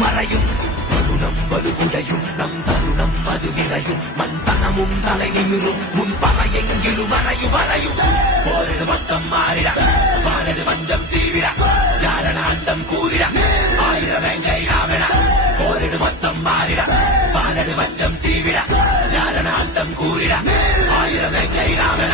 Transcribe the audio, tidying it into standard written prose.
மறையும் தருணம் வலுகுடையும் நம் தருணம் அது விரையும் மண் சனமும் தலை நிமிரும் முன் பறை எங்கிலும் மறையும் போரிடு மொத்தம் மாறிட வானது வஞ்சம் தீவிட யாரன அண்டம் கூறிட ஆயிரம் வெங்கை நாமென போரிடு மொத்தம் மாறிட வானது வஞ்சம் தீவிட யாரன அண்டம் கூறிட ஆயிரம் வெங்கை நாமென